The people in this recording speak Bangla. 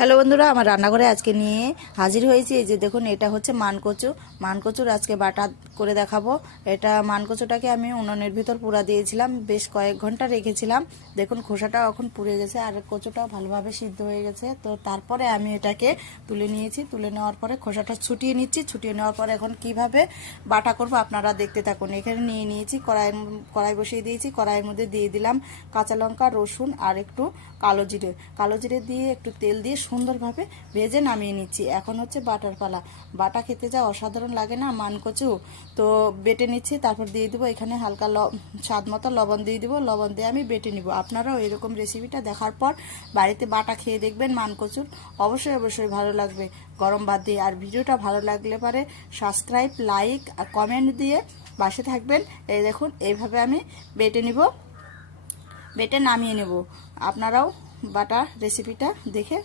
হ্যালো বন্ধুরা, আমার রান্নাঘরে আজকে নিয়ে হাজির হয়েছি। এই যে দেখুন, এটা হচ্ছে মানকচু। মানকচুর আজকে বাটা করে দেখাবো। এটা মানকচুটাকে আমি উনুনের ভিতর পুরা দিয়েছিলাম, বেশ কয়েক ঘন্টা রেখেছিলাম। দেখুন খোসাটা এখন পুড়ে গেছে আর কচুটাও ভালোভাবে সিদ্ধ হয়ে গেছে। তো তারপরে আমি এটাকে তুলে নিয়েছি। তুলে নেওয়ার পরে খোসাটা ছুটিয়ে নিচ্ছি। ছুটিয়ে নেওয়ার পরে এখন কিভাবে বাটা করব আপনারা দেখতে থাকুন। এখানে নিয়ে নিয়েছি, কড়াই বসিয়ে দিয়েছি। কড়াইয়ের মধ্যে দিয়ে দিলাম কাঁচা লঙ্কা, রসুন আর একটু কালো জিরে দিয়ে একটু তেল দিয়ে সুন্দরভাবে ভেজে নামিয়ে নিচ্ছি। এখন হচ্ছে বাটার পালা। বাটা খেতে যা অসাধারণ লাগে না মানকচু। তো বেটে নিচ্ছি, তারপর দিয়ে দেবো এখানে হালকা স্বাদ মতো লবণ দিয়ে দেবো। লবণ দিয়ে আমি বেটে নিব। আপনারাও এরকম রেসিপিটা দেখার পর বাড়িতে বাটা খেয়ে দেখবেন মানকচুর, অবশ্যই অবশ্যই ভালো লাগবে গরম ভাত দিয়ে। আর ভিডিওটা ভালো লাগলে পারে সাবস্ক্রাইব, লাইক আর কমেন্ট দিয়ে পাশে থাকবেন। এই দেখুন, এইভাবে আমি বেটে নিব, বেটে নামিয়ে নেব। আপনারাও বাটা রেসিপিটা দেখে